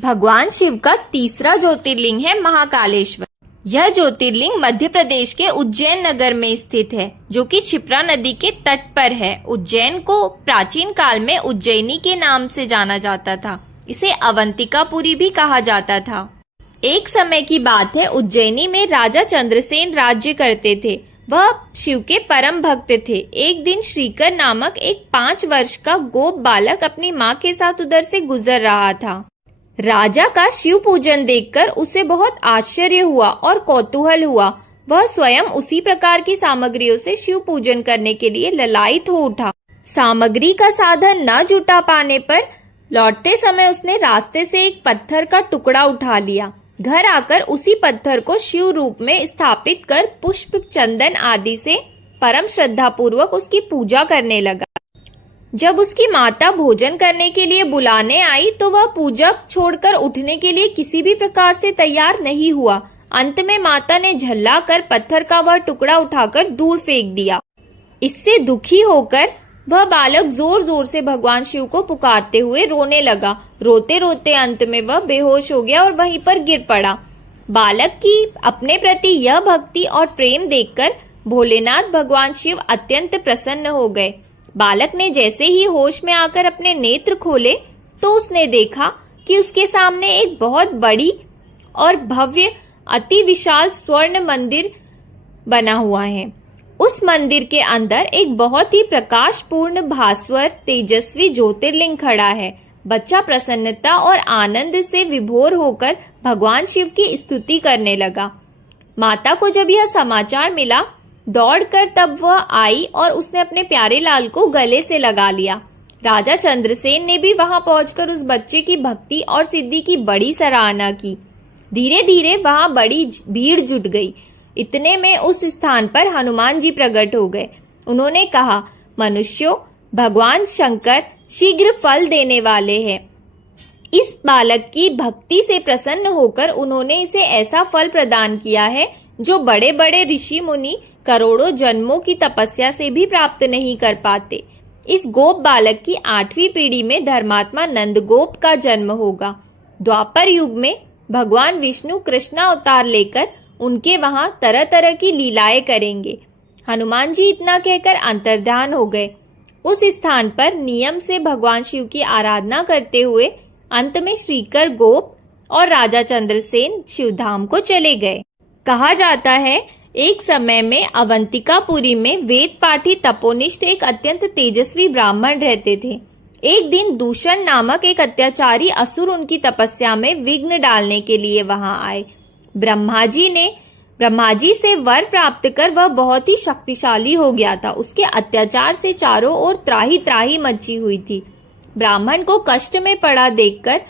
भगवान शिव का तीसरा ज्योतिर्लिंग है महाकालेश्वर। यह ज्योतिर्लिंग मध्य प्रदेश के उज्जैन नगर में स्थित है, जो कि क्षिप्रा नदी के तट पर है। उज्जैन को प्राचीन काल में उज्जैनी के नाम से जाना जाता था। इसे अवंतिकापुरी भी कहा जाता था। एक समय की बात है, उज्जैनी में राजा चंद्रसेन राज्य करते थे। वह शिव के परम भक्त थे। एक दिन श्रीकर नामक एक 5 वर्ष का गोप बालक अपनी माँ के साथ उधर से गुजर रहा था। राजा का शिव पूजन देखकर उसे बहुत आश्चर्य हुआ और कौतूहल हुआ। वह स्वयं उसी प्रकार की सामग्रियों से शिव पूजन करने के लिए ललायित हो उठा। सामग्री का साधन न जुटा पाने पर लौटते समय उसने रास्ते से एक पत्थर का टुकड़ा उठा लिया। घर आकर उसी पत्थर को शिव रूप में स्थापित कर पुष्प, चंदन आदि से परम श्रद्धा पूर्वक उसकी पूजा करने लगा। जब उसकी माता भोजन करने के लिए बुलाने आई तो वह पूजा छोड़कर उठने के लिए किसी भी प्रकार से तैयार नहीं हुआ। अंत में माता ने झल्ला कर पत्थर का वह टुकड़ा उठाकर दूर फेंक दिया। इससे दुखी होकर वह बालक जोर जोर से भगवान शिव को पुकारते हुए रोने लगा। रोते रोते अंत में वह बेहोश हो गया और वहीं पर गिर पड़ा। बालक की अपने प्रति यह भक्ति और प्रेम देखकर भोलेनाथ भगवान शिव अत्यंत प्रसन्न हो गए। बालक ने जैसे ही होश में आकर अपने नेत्र खोले तो उसने देखा कि उसके सामने एक बहुत बड़ी और भव्य अति विशाल स्वर्ण मंदिर बना हुआ है। उस मंदिर के अंदर एक बहुत ही प्रकाशपूर्ण भास्वर तेजस्वी ज्योतिर्लिंग खड़ा है। बच्चा प्रसन्नता और आनंद से विभोर होकर भगवान शिव की स्तुति करने लगा। माता को जब यह समाचार मिला, दौड़कर तब वह आई और उसने अपने प्यारे लाल को गले से लगा लिया। राजा चंद्रसेन ने भी वहां पहुंचकर उस बच्चे की भक्ति और सिद्धि की बड़ी सराहना की। धीरे धीरे वहां बड़ी भीड़ जुट गई। इतने में उस स्थान पर हनुमान जी प्रकट हो गए। उन्होंने कहा, मनुष्यों, भगवान शंकर शीघ्र फल देने वाले हैं। इस बालक की भक्ति से प्रसन्न होकर उन्होंने इसे ऐसा फल प्रदान किया है जो बड़े बड़े ऋषि मुनि करोड़ों जन्मों की तपस्या से भी प्राप्त नहीं कर पाते। इस गोप बालक की 8वीं पीढ़ी में धर्मात्मा नंदगोप का जन्म होगा। द्वापर युग में भगवान विष्णु कृष्ण अवतार लेकर उनके वहां तरह तरह की लीलाएं करेंगे। हनुमान जी इतना कहकर अंतर्ध्यान हो गए। उस स्थान पर नियम से भगवान शिव की आराधना करते हुए अंत में श्रीकर गोप और राजा चंद्रसेन शिवधाम को चले गए। कहा जाता है, एक समय में अवंतिकापुरी में वेद पाठी तपोनिष्ठ एक अत्यंत तेजस्वी ब्राह्मण रहते थे। एक दिन दूषण नामक एक अत्याचारी असुर उनकी तपस्या में विघ्न डालने के लिए वहां आए। ब्रह्मा जी से वर प्राप्त कर वह बहुत ही शक्तिशाली हो गया था। उसके अत्याचार से चारों ओर त्राही त्राही मची हुई थी। ब्राह्मण को कष्ट में पड़ा देखकर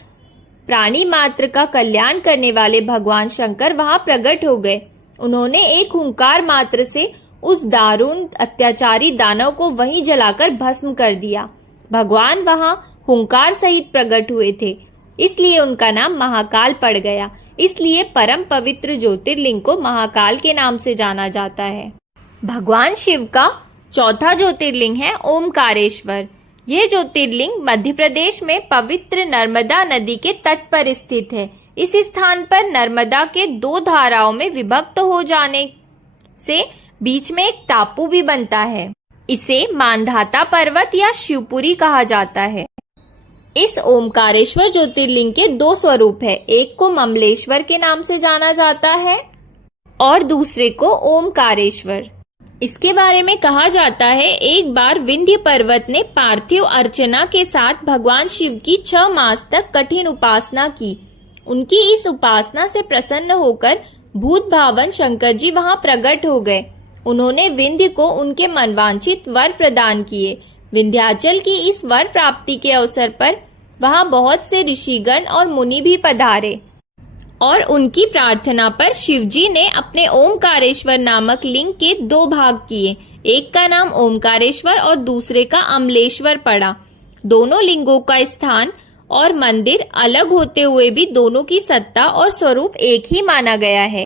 प्राणी मात्र का कल्याण करने वाले भगवान शंकर वहां प्रकट हो गए। उन्होंने एक हुंकार मात्र से उस दारुण अत्याचारी दानव को वहीं जलाकर भस्म कर दिया। भगवान वहां हुंकार सहित प्रकट हुए थे, इसलिए उनका नाम महाकाल पड़ गया। इसलिए परम पवित्र ज्योतिर्लिंग को महाकाल के नाम से जाना जाता है। भगवान शिव का चौथा ज्योतिर्लिंग है ओमकारेश्वर। यह ज्योतिर्लिंग मध्य प्रदेश में पवित्र नर्मदा नदी के तट पर स्थित है। इस स्थान पर नर्मदा के 2 धाराओं में विभक्त हो जाने से बीच में एक टापू भी बनता है। इसे मांधाता पर्वत या शिवपुरी कहा जाता है। इस ओमकारेश्वर ज्योतिर्लिंग के 2 स्वरूप है। एक को ममलेश्वर के नाम से जाना जाता है और दूसरे को ओमकारेश्वर। इसके बारे में कहा जाता है, एक बार विंध्य पर्वत ने पार्थिव अर्चना के साथ भगवान शिव की 6 मास तक कठिन उपासना की। उनकी इस उपासना से प्रसन्न होकर भूत भावन शंकर जी वहां प्रकट हो गए। उन्होंने विंध्य को उनके मनवांछित वर प्रदान किए। विंध्याचल की इस वर प्राप्ति के अवसर पर वहां बहुत से ऋषिगण और मुनि भी पधारे और उनकी प्रार्थना पर शिवजी ने अपने ओमकारेश्वर नामक लिंग के 2 भाग किए। एक का नाम ओमकारेश्वर और दूसरे का अमलेश्वर पड़ा। दोनों लिंगों का स्थान और मंदिर अलग होते हुए भी दोनों की सत्ता और स्वरूप एक ही माना गया है।